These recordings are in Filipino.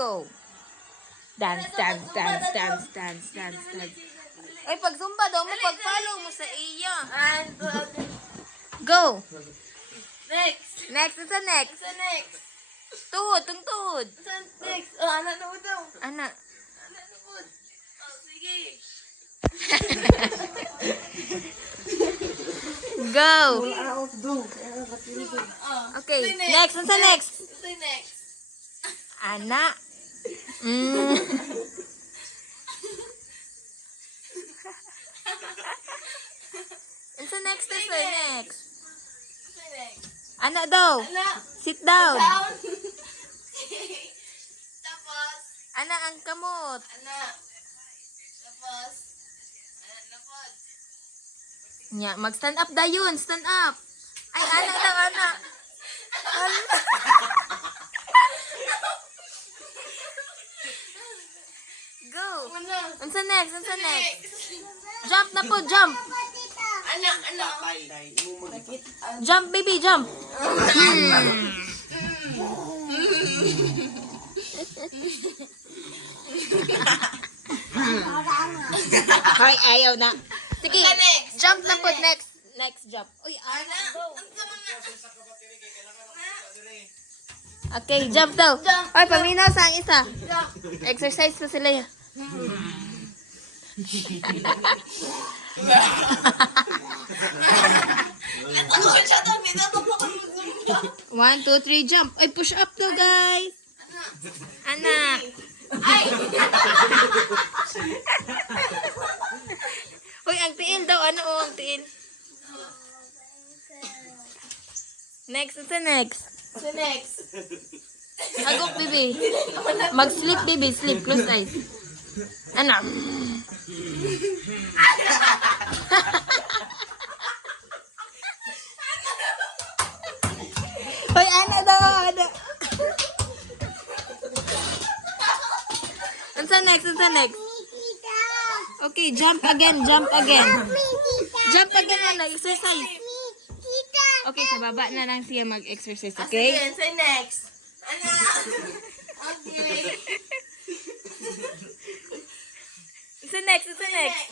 go. Dance, dance, dance, dance, dance, dance, dance. Ay, pag zumba daw mo, pag-follow mo sa iya. Go. Next. Next, sa next. Sa next. Tuhod, tuhod. Sa next. Oh, anak na mo daw. Anak. Anak na mo. Oh, sige. Go. Oh. Okay, next, sa next. Sa next. Anak. Sa next, sa next. Sa next. Anak daw. Anak. Sit down. Down. Tapos. Anak ang kamot. Anak. Tapos. Anak na pod. Nya, mag-stand up dayon, stand up. Ay, anak daw, anak. Go. Ano? Unsa next? Unsa next? Jump na po, jump. Anak, anak. Jump, baby, jump. Hoy, ayaw na. Sige, jump na po, next. Next jump. Uy, anak. Go. Okay, jump daw. Oy, paminaw sa ang isa. Exercise pa sila yan. Ako siya to, pinapapakot mo. 1, 2, 3, jump. Ay, push up daw, guys. Anak. Ay! Uy, ang tiil daw. Ano ang tiil? Next, sa next. Sa next. Agok, baby. Mag-sleep, baby. Sleep. Close eyes. Anak. Hoy, anak daw. Anak. Unsa next? Unsa next? Okay, jump again. Jump again. Jump again, anak. Exercise. Okay, sa baba na lang siya mag-exercise, okay? Sige, sa next. Anak. Okay. Sa next, sa next.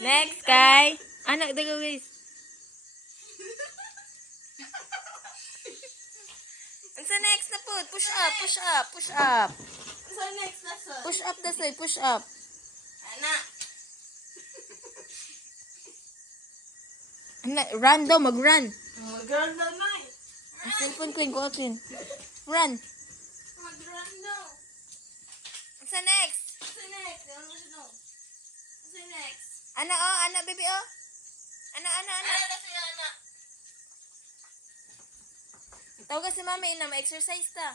Next, kay. Anak, dago guys. Sa next na po. Push up, push up, push up. Sa next na sa. Push up na sa'yo, push up. Anak. Anak, run daw, mag-run. Mag-run daw na eh. Ang cellphone ko, yung kuhatin. Run. Mag-run daw. Sa next. Sa next. Ano mo siya daw? Sa next. Anak, oh, anak, baby, oh. Anak, anak, anak. Ano na siya, anak? Tawagan si mami na, ma-exercise ta.